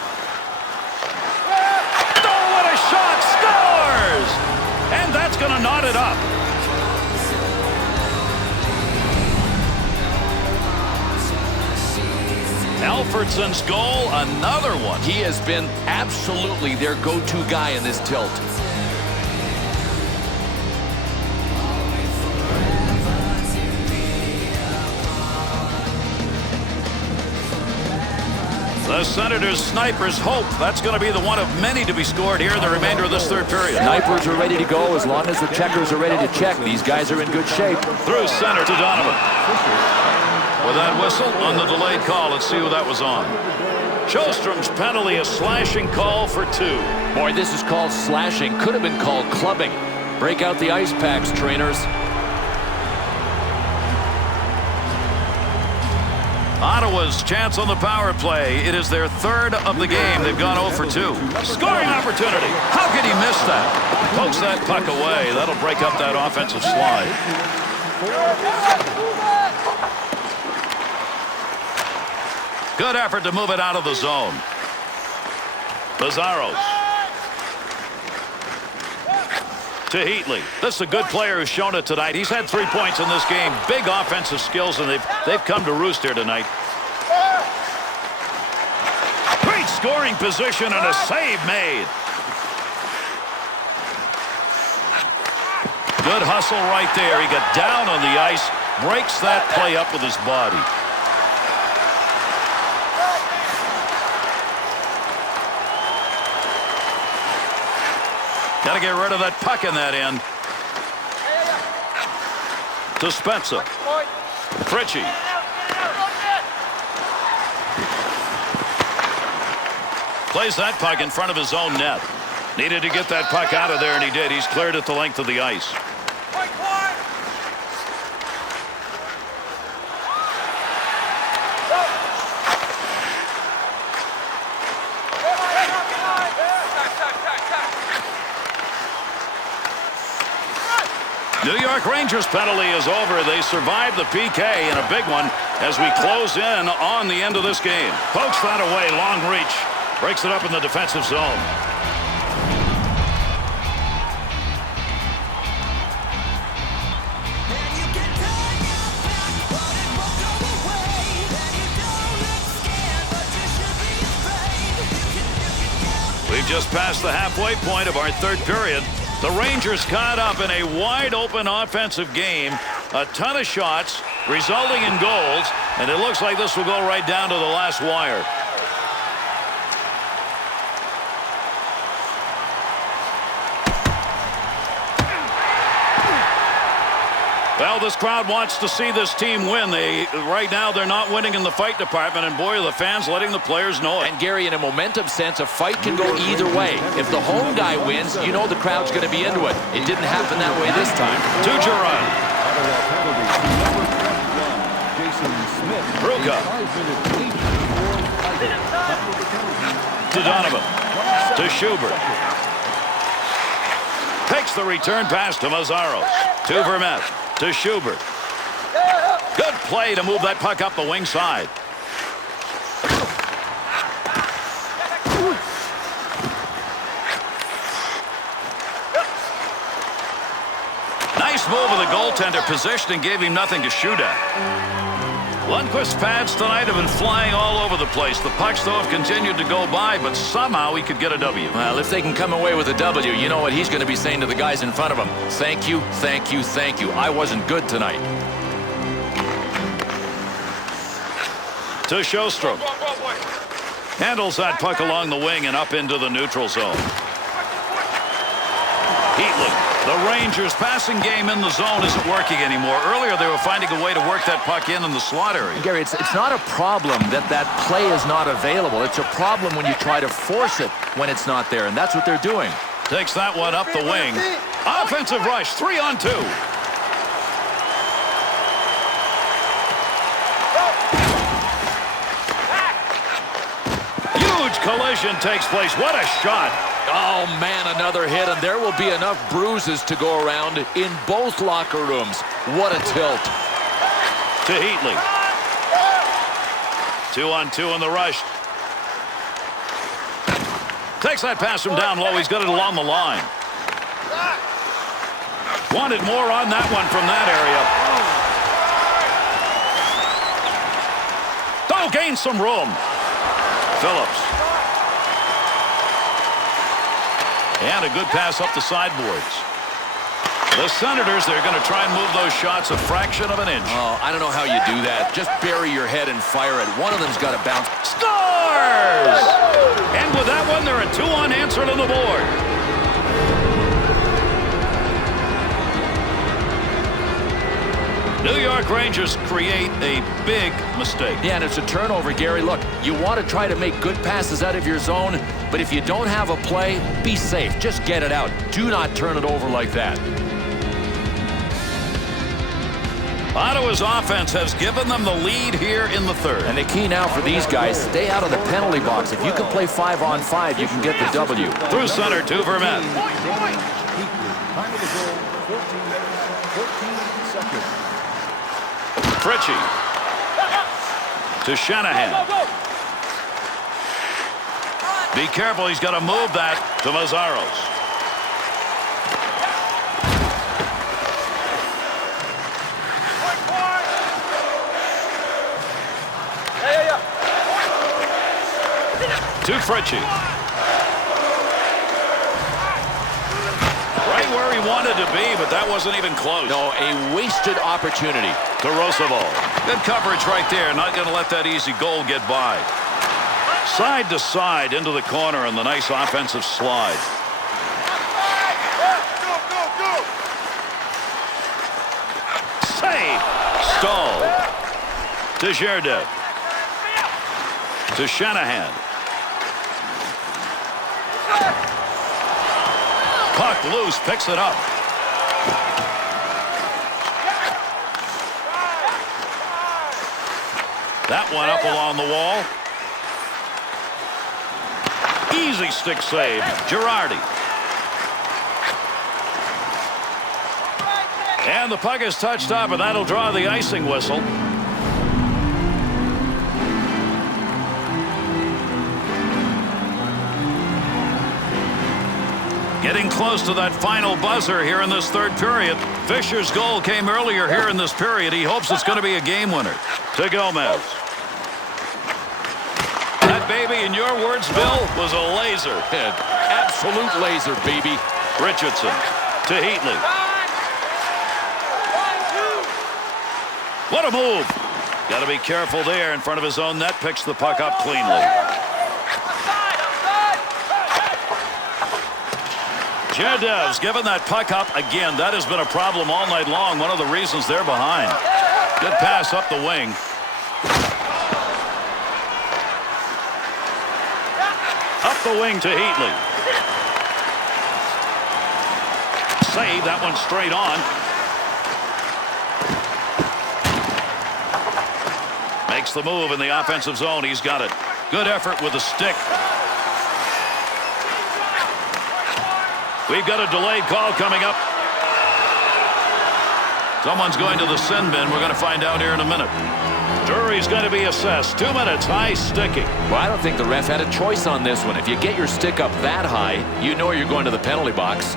what a shot. Scores! And that's going to knot it up. Alfredsson's goal, another one. He has been absolutely their go-to guy in this tilt. The Senators' snipers hope that's going to be the one of many to be scored here in the remainder of this third period. Snipers are ready to go as long as the checkers are ready to check. These guys are in good shape. Through center to Donovan. With that whistle on the delayed call, let's see who that was on. Sjöström's penalty, a slashing call for 2. Boy, this is called slashing. Could have been called clubbing. Break out the ice packs, trainers. Ottawa's chance on the power play. It is their third of the game. They've gone 0 for 2. Scoring opportunity. How could he miss that? Pokes that puck away. That'll break up that offensive slide. Good effort to move it out of the zone. Lazzaros. To Heatley. This is a good player who's shown it tonight. He's had 3 points in this game. Big offensive skills, and they've come to roost here tonight. Great scoring position and a save made. Good hustle right there. He got down on the ice, breaks that play up with his body. Got to get rid of that puck in that end. To Spencer. Fritchie. Plays that puck in front of his own net. Needed to get that puck out of there, and he did. He's cleared it the length of the ice. New York Rangers penalty is over. They survived the PK and a big one as we close in on the end of this game. Pokes that away, long reach. Breaks it up in the defensive zone. We've just passed the halfway point of our third period. The Rangers caught up in a wide-open offensive game. A ton of shots resulting in goals, and it looks like this will go right down to the last wire. Well, this crowd wants to see this team win. Right now, they're not winning in the fight department, and boy, are the fans letting the players know it. And Gary, in a momentum sense, a fight can go either way. If the home guy wins, you know the crowd's going to be into it. It didn't happen that way this time. To Gerard. Pruka. To Donovan. To Schubert. Takes the return pass to Mazzaros. To Vermette. To Schubert. Good play to move that puck up the wing side. Nice move of the goaltender, position and gave him nothing to shoot at. Lundqvist's pads tonight have been flying all over the place. The pucks, though, have continued to go by, but somehow he could get a W. Well, if they can come away with a W, you know what he's going to be saying to the guys in front of him. Thank you, thank you, thank you. I wasn't good tonight. To Sjostrom. Handles that puck along the wing and up into the neutral zone. Heatley. The Rangers' passing game in the zone isn't working anymore. Earlier, they were finding a way to work that puck in the slot area. Gary, it's not a problem that play is not available. It's a problem when you try to force it when it's not there, and that's what they're doing. Takes that one up the wing. Offensive rush, 3-on-2. Huge collision takes place. What a shot. Oh, man, another hit, and there will be enough bruises to go around in both locker rooms. What a tilt. To Heatley. 2-on-2 in the rush. Takes that pass from down low. He's got it along the line. Wanted more on that one from that area. Oh, gained some room. Phillips. And a good pass up the sideboards. The Senators, they're going to try and move those shots a fraction of an inch. Oh, I don't know how you do that. Just bury your head and fire it. One of them's got to bounce. Scores! And with that one, they're at 2 unanswered on the board. New York Rangers create a big mistake. Yeah, and it's a turnover, Gary. Look, you want to try to make good passes out of your zone, but if you don't have a play, be safe. Just get it out. Do not turn it over like that. Ottawa's offense has given them the lead here in the third. And the key now for these guys, stay out of the penalty box. If you can play 5-on-5, you can get the W. Through center to Vermette. Time of the goal, 14 minutes, 14 seconds. Fritchie. To Shanahan. Be careful, he's got to move that to Mazzaros. To Fritchie. Right where he wanted to be, but that wasn't even close. No, a wasted opportunity. To Roosevelt. Good coverage right there. Not going to let that easy goal get by. Side to side into the corner and the nice offensive slide. Save. Stall. To Gerdev. To Shanahan. Puck loose, picks it up. That one up along the wall. Easy stick save. Girardi. And the puck is touched up, and that'll draw the icing whistle. Getting close to that final buzzer here in this third period. Fisher's goal came earlier here in this period. He hopes it's going to be a game winner. To Gomez. That baby, in your words, Bill, was a laser. Absolute laser, baby. Richardson to Heatley. What a move. Got to be careful there in front of his own net. Picks the puck up cleanly. Jerdev's given that puck up again. That has been a problem all night long. One of the reasons they're behind. Good pass up the wing. Up the wing to Heatley. Save that one straight on. Makes the move in the offensive zone. He's got it. Good effort with the stick. We've got a delayed call coming up. Someone's going to the sin bin. We're going to find out here in a minute. Jury's going to be assessed. 2 minutes, high sticking. Well, I don't think the ref had a choice on this one. If you get your stick up that high, you know you're going to the penalty box.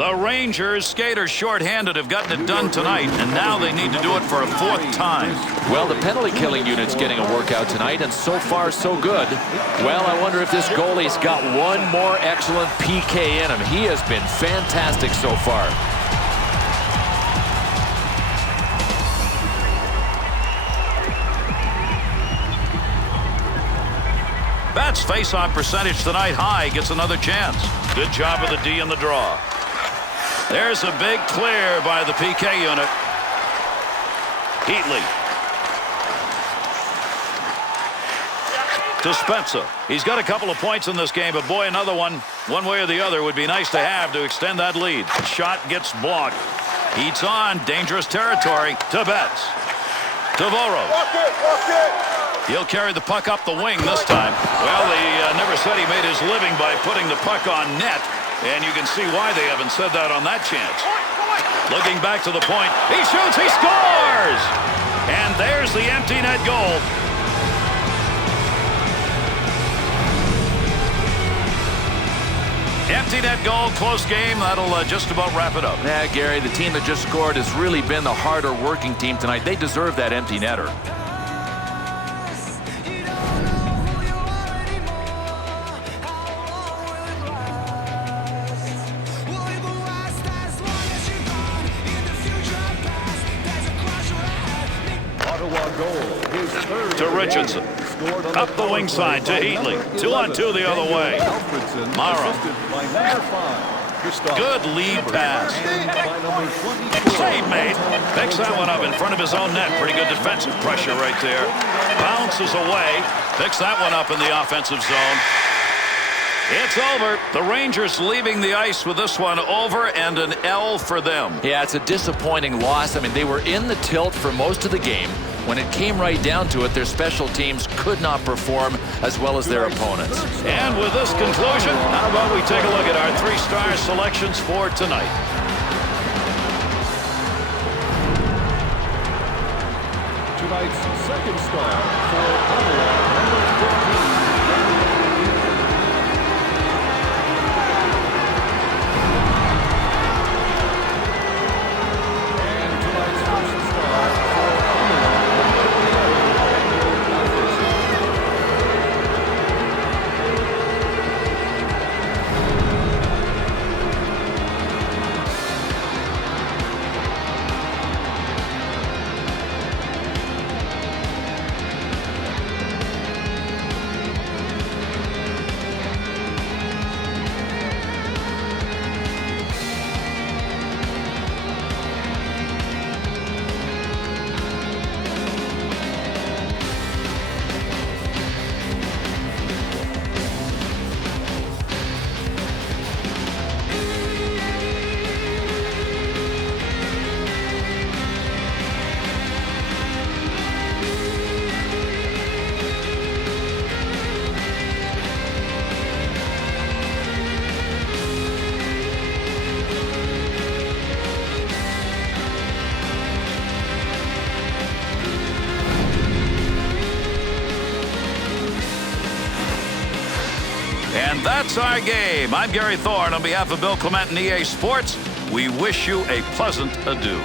The Rangers skaters shorthanded have gotten it done tonight, and now they need to do it for a fourth time. Well, the penalty killing unit's getting a workout tonight, and so far so good. Well, I wonder if this goalie's got one more excellent PK in him. He has been fantastic so far. Bats face-off percentage tonight high, gets another chance. Good job of the D in the draw. There's a big clear by the PK unit. Heatley. To Spencer. He's got a couple of points in this game, but boy, another one way or the other, would be nice to have to extend that lead. Shot gets blocked. Heats on. Dangerous territory. To Betts. To Voros. He'll carry the puck up the wing this time. Well, they never said he made his living by putting the puck on net, and you can see why they haven't said that on that chance. Looking back to the point. He shoots. He scores! And there's the empty net goal. Empty net goal, close game. That'll just about wrap it up. Yeah, Gary, the team that just scored has really been the harder working team tonight. They deserve that empty netter. To Richardson. Up the wing side to Heatley. 2-on-2 the other way. Morrow. Good lead pass. Save made. Picks that one up in front of his own net. Pretty good defensive pressure right there. Bounces away. Picks that one up in the offensive zone. It's over. The Rangers leaving the ice with this one over, and an L for them. Yeah, it's a disappointing loss. I mean, they were in the tilt for most of the game. When it came right down to it, their special teams could not perform as well as their opponents. And with this conclusion, how about we take a look at our three-star selections for tonight. Tonight's second star for Ottawa, number 15. And that's our game. I'm Gary Thorne. On behalf of Bill Clement and EA Sports, we wish you a pleasant adieu.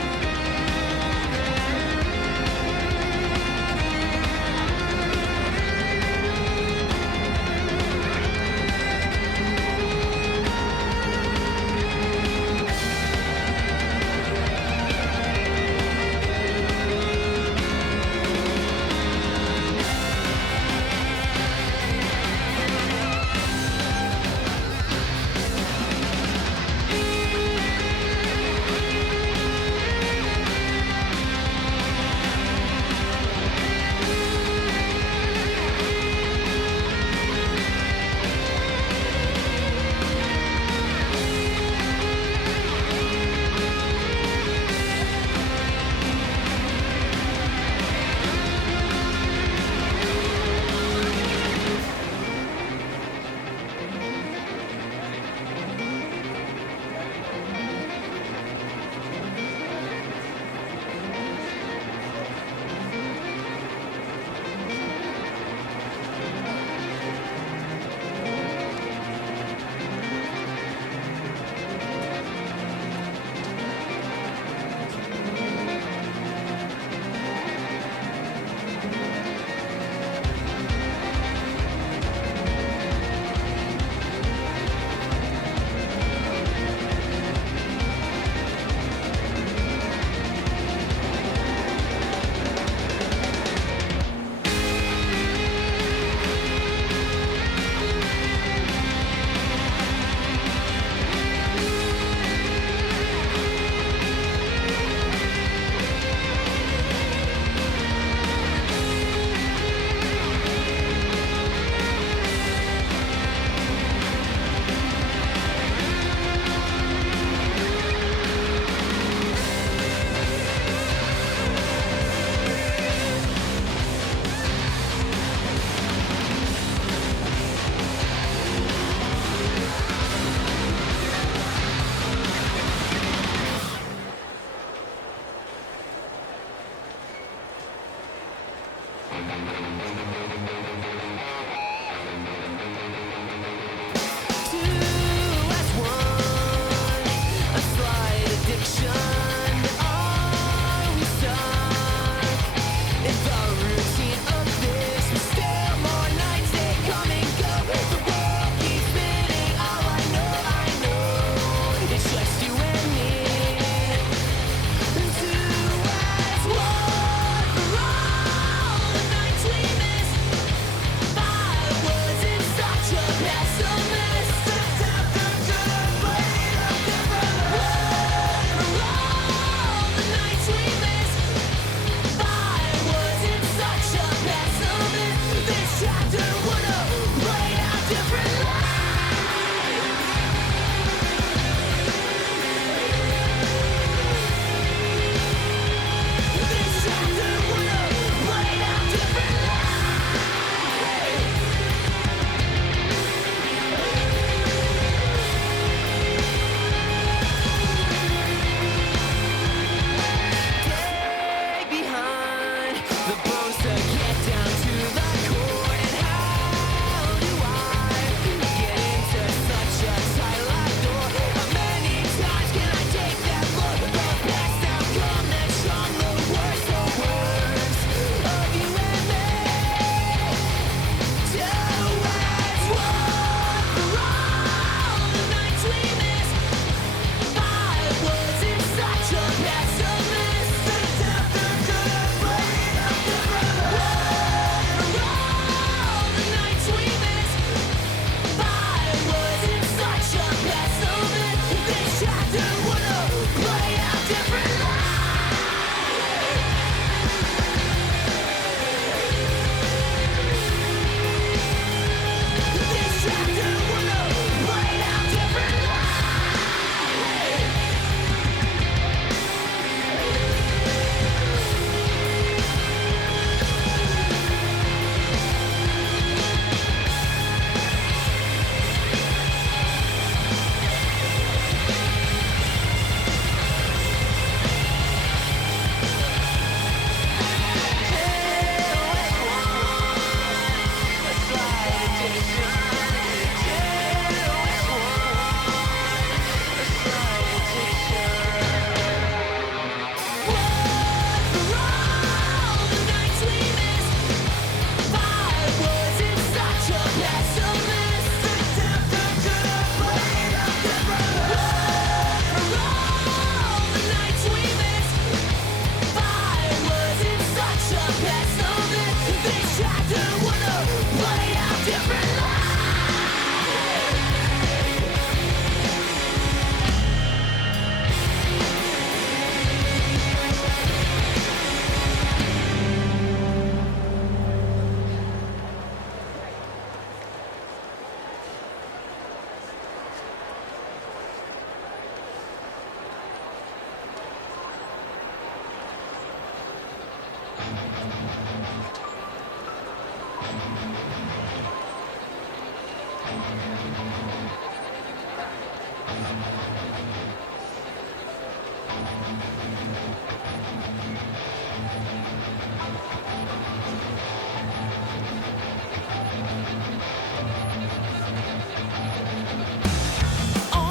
All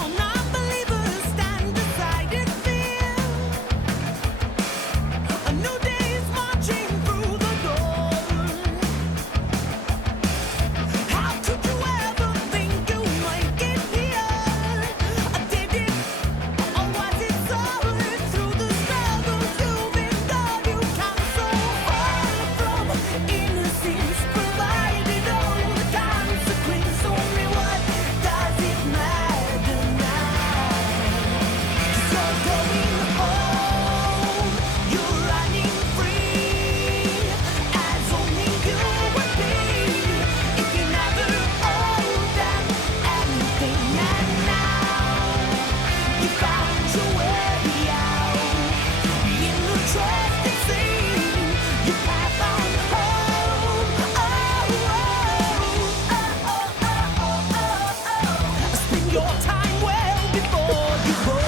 non-believers stand beside his fear. A new day is marching through the door. How could you ever think you'd make it here? Did it, or was it solid through the struggles you've endured? You come so far from innocence, provided all the consequence. Only what does it matter now? 'Cause you're going home, you're running free, as only you would be if you never owed them anything. And now you found your way out in the trusted sea. You path on home. Spend your time well before you go.